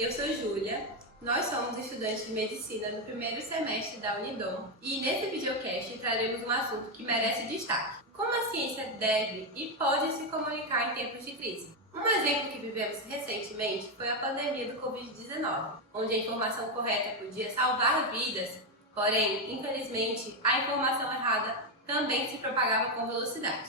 eu sou Júlia, nós somos estudantes de Medicina no primeiro semestre da Unidom e nesse videocast traremos um assunto que merece destaque. Como a ciência deve e pode se comunicar em tempos de crise? Um exemplo que vivemos recentemente foi a pandemia do Covid-19, onde a informação correta podia salvar vidas, porém, infelizmente, a informação errada também se propagava com velocidade.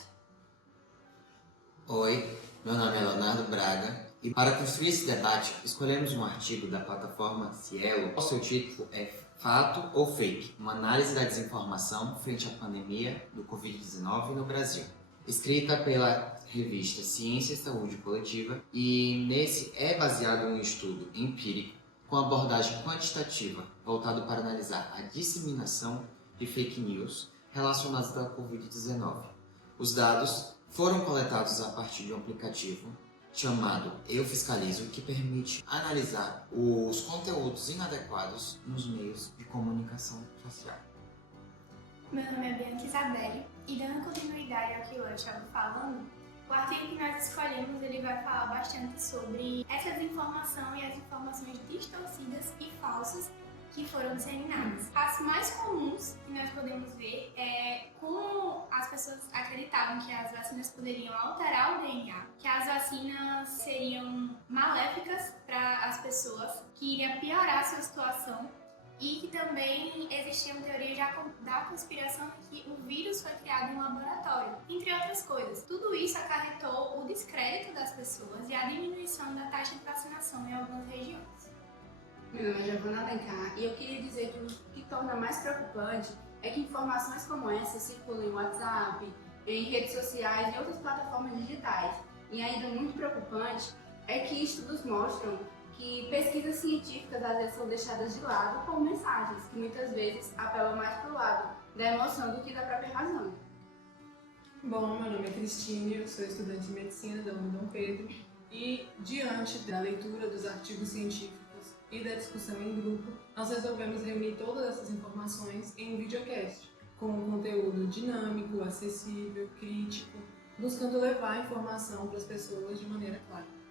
Oi, meu nome é Leonardo Braga e para construir esse debate escolhemos um artigo da plataforma Cielo. O seu título é Fato ou Fake? Uma análise da desinformação frente à pandemia do Covid-19 no Brasil. Escrita pela revista Ciência e Saúde Coletiva e nesse é baseado em um estudo empírico com abordagem quantitativa voltado para analisar a disseminação de fake news relacionadas à Covid-19. Os dados foram coletados a partir de um aplicativo chamado Eu Fiscalizo, que permite analisar os conteúdos inadequados nos meios de comunicação social. Meu nome é Bianca Isabelle e dando continuidade ao que eu estava falando, o artigo que nós escolhemos ele vai falar bastante sobre essa desinformação e as informações distorcidas e falsas que foram disseminadas. As mais comuns que nós podemos ver é como as pessoas acreditavam que as vacinas poderiam alterar o DNA, que as vacinas seriam maléficas para as pessoas, que iria piorar a sua situação e que também existiam teorias da conspiração de que o vírus foi criado em um laboratório, entre outras coisas. Tudo isso acarretou o descrédito das pessoas e a diminuição da taxa de vacinação em algumas regiões. Meu nome é Giovana Alencar e eu queria dizer que o que torna mais preocupante é que informações como essa circulam em WhatsApp, em redes sociais e outras plataformas digitais. E ainda muito preocupante é que estudos mostram que pesquisas científicas às vezes são deixadas de lado com mensagens que muitas vezes apelam mais para o lado da emoção do que da própria razão. Bom, meu nome é Cristine, eu sou estudante de Medicina da Unidom Pedro e diante da leitura dos artigos científicos e da discussão em grupo, nós resolvemos reunir todas essas informações em um videocast, com um conteúdo dinâmico, acessível, crítico, buscando levar a informação para as pessoas de maneira clara.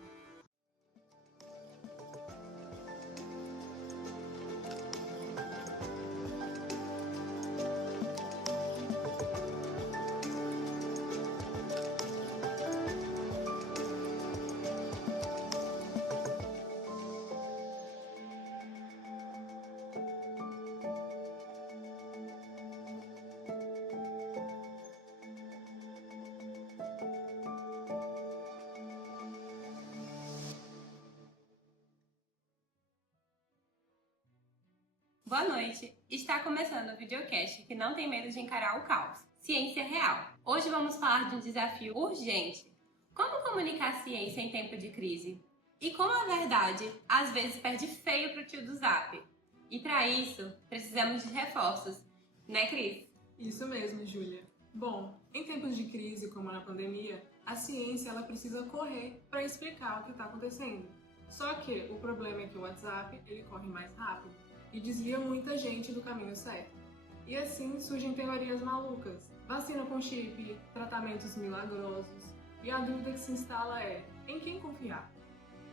Boa noite! Está começando o videocast que não tem medo de encarar o caos. Ciência real. Hoje vamos falar de um desafio urgente. Como comunicar ciência em tempo de crise? E como a verdade às vezes perde feio pro tio do Zap. E para isso, precisamos de reforços. Né, Cris? Isso mesmo, Júlia. Bom, em tempos de crise como na pandemia, a ciência ela precisa correr para explicar o que está acontecendo. Só que o problema é que o WhatsApp ele corre mais rápido e desvia muita gente do caminho certo. E assim surgem teorias malucas, vacina com chip, tratamentos milagrosos, e a dúvida que se instala é, em quem confiar?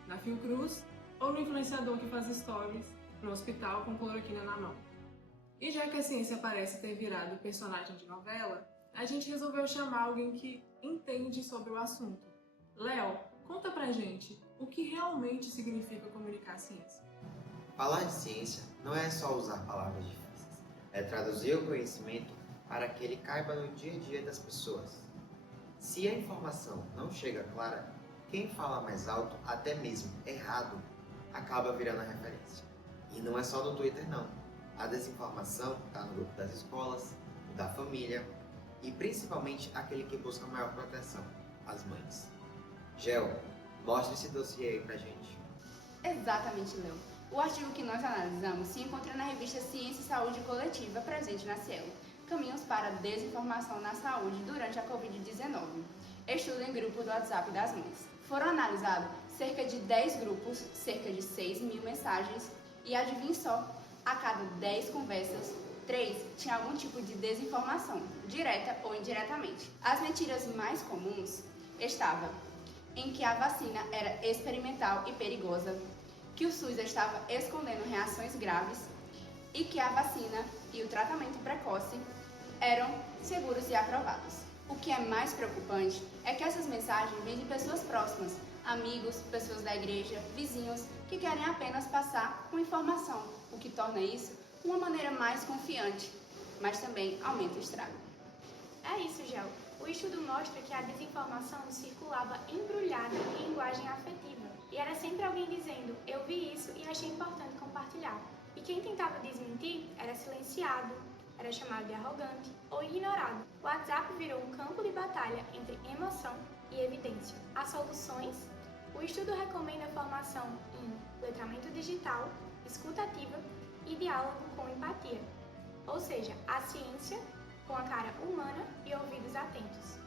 Na Fiocruz ou no influenciador que faz stories no hospital com cloroquina na mão? E já que a ciência parece ter virado personagem de novela, a gente resolveu chamar alguém que entende sobre o assunto. Léo, conta pra gente o que realmente significa comunicar a ciência. Falar de ciência não é só usar palavras difíceis, é traduzir o conhecimento para que ele caiba no dia a dia das pessoas. Se a informação não chega clara, quem fala mais alto, até mesmo errado, acaba virando a referência. E não é só no Twitter não. A desinformação está no grupo das escolas, da família e principalmente aquele que busca maior proteção, as mães. Gel, mostra esse dossiê aí pra gente. Exatamente, Léo. O artigo que nós analisamos se encontra na revista Ciência e Saúde Coletiva, presente na Cielo, Caminhos para a Desinformação na Saúde durante a Covid-19. Estudo em grupo do WhatsApp das mães. Foram analisados cerca de 10 grupos, cerca de 6.000 mensagens e adivinhe só, a cada 10 conversas, 3 tinha algum tipo de desinformação, direta ou indiretamente. As mentiras mais comuns estavam em que a vacina era experimental e perigosa, que o SUS estava escondendo reações graves e que a vacina e o tratamento precoce eram seguros e aprovados. O que é mais preocupante é que essas mensagens vêm de pessoas próximas, amigos, pessoas da igreja, vizinhos, que querem apenas passar uma informação, o que torna isso uma maneira mais confiante, mas também aumenta o estrago. É isso, Gel. O estudo mostra que a desinformação circulava embrulhada em linguagem afetiva. E era sempre alguém dizendo, eu vi isso e achei importante compartilhar. E quem tentava desmentir era silenciado, era chamado de arrogante ou ignorado. O WhatsApp virou um campo de batalha entre emoção e evidência. As soluções? O estudo recomenda a formação em letramento digital, escuta ativa e diálogo com empatia. Ou seja, a ciência com a cara humana e ouvidos atentos.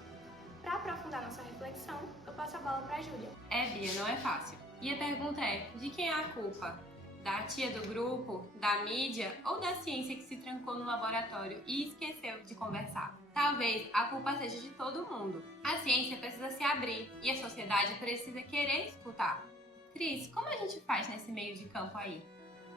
Para aprofundar nossa reflexão, eu passo a bola para a Júlia. Bia, não é fácil. E a pergunta é, de quem é a culpa? Da tia do grupo, da mídia ou da ciência que se trancou no laboratório e esqueceu de conversar? Talvez a culpa seja de todo mundo. A ciência precisa se abrir e a sociedade precisa querer escutar. Cris, como a gente faz nesse meio de campo aí?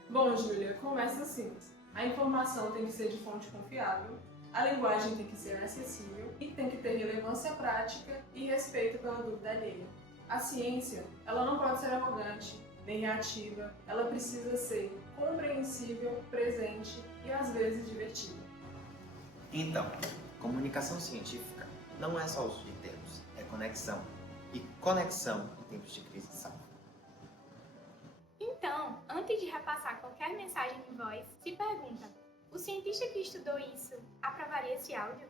Bom, Júlia, começa assim. A informação tem que ser de fonte confiável, a linguagem tem que ser acessível e tem que ter relevância prática e respeito pela dúvida alheia. A ciência, ela não pode ser arrogante, nem reativa, ela precisa ser compreensível, presente e às vezes divertida. Então, comunicação científica não é só uso de termos, é conexão. E conexão em tempos de crise salva. Então, antes de repassar qualquer mensagem em voz, se pergunta, o cientista que estudou isso aprovaria esse áudio?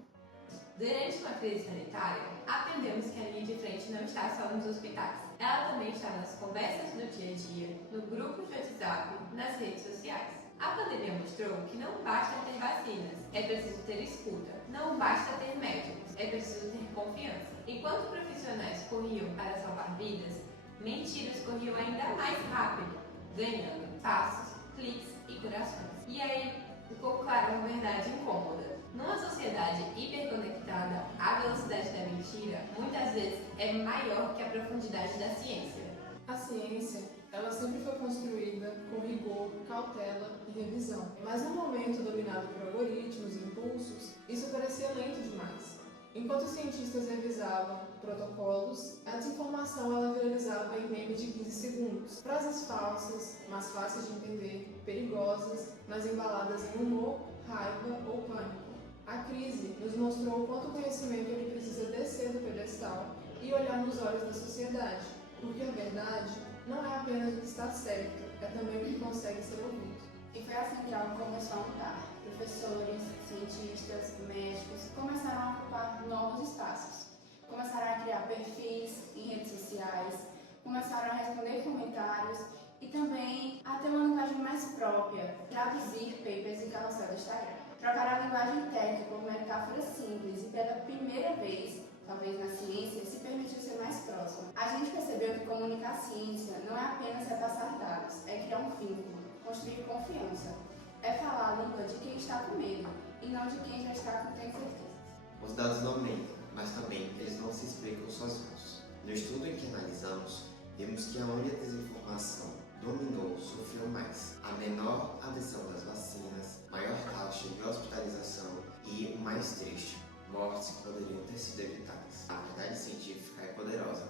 Durante uma crise sanitária, aprendemos que a linha de frente não está só nos hospitais. Ela também está nas conversas do dia a dia, no grupo de WhatsApp, nas redes sociais. A pandemia mostrou que não basta ter vacinas, é preciso ter escuta. Não basta ter médicos, é preciso ter confiança. Enquanto profissionais corriam para salvar vidas, mentiras corriam ainda mais rápido, ganhando passos, cliques e corações. E aí ficou clara uma verdade incômoda. Numa sociedade hiperconectada, a velocidade da mentira muitas vezes é maior que a profundidade da ciência. A ciência, ela sempre foi construída com rigor, cautela e revisão. Mas no momento dominado por algoritmos e impulsos, isso parecia lento demais. Enquanto os cientistas revisavam protocolos, a desinformação ela viralizava em menos de 15 segundos. Frases falsas, mas fáceis de entender, perigosas, mas embaladas em humor, raiva ou pânico. A crise nos mostrou o quanto o conhecimento ele precisa descer do pedestal e olhar nos olhos da sociedade, porque a verdade não é apenas o que está certo, é também o que consegue ser ouvido. E foi assim que algo começou a mudar. Professores, cientistas, médicos começaram a ocupar novos espaços. Começaram a criar perfis em redes sociais, começaram a responder comentários e também a ter uma linguagem mais própria, traduzir papers em carrossel do Instagram. Trocar a linguagem técnica por metáforas simples e pela primeira vez, talvez na ciência, se permitiu ser mais próximo. A gente percebeu que comunicar ciência não é apenas repassar dados, é criar um vínculo, construir confiança. É falar a língua de quem está com medo e não de quem já está com certeza. Os dados não mentem, mas também eles não se explicam sozinhos. No estudo em que analisamos, vimos que aonde a desinformação dominou, sofreu mais. A menor adesão das vacinas, maior taxa de hospitalização e, o mais triste, mortes que poderiam ter sido evitadas. A verdade científica é poderosa,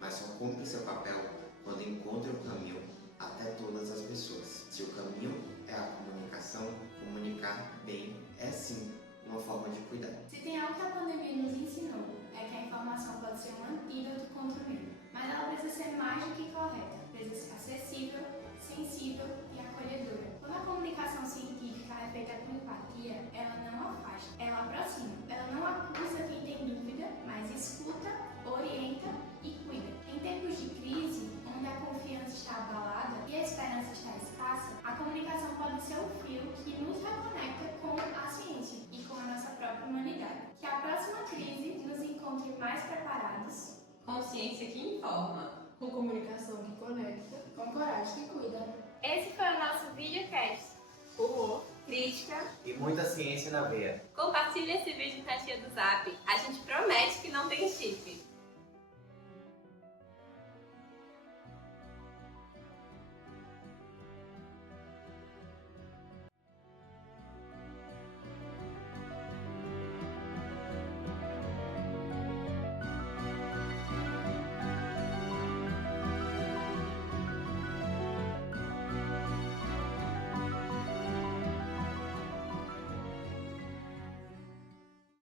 mas só cumpre seu papel quando encontra o caminho até todas as pessoas. Se o caminho é a comunicação, comunicar bem é sim uma forma de cuidar. Se tem algo que a pandemia nos ensinou, é que a informação pode ser um antídoto contra o medo, mas ela precisa ser mais do que correta, precisa ser acessível, sensível e acolhedora. Quando a comunicação científica é feita com empatia, ela não afasta, ela aproxima. Ela não acusa quem tem dúvida, mas escuta, orienta e cuida. Em tempos de crise, onde a confiança está abalada e a esperança está escassa, a comunicação pode ser o fio que nos reconecta com a ciência e com a nossa própria humanidade. Que a próxima crise nos encontre mais preparados, Consciência que informa. Com comunicação que conecta, Com coragem que cuida. Esse foi o nosso videocast. humor, Crítica. E muita ciência na veia. Compartilhe esse vídeo com a tia do Zap. A gente promete que não tem chip.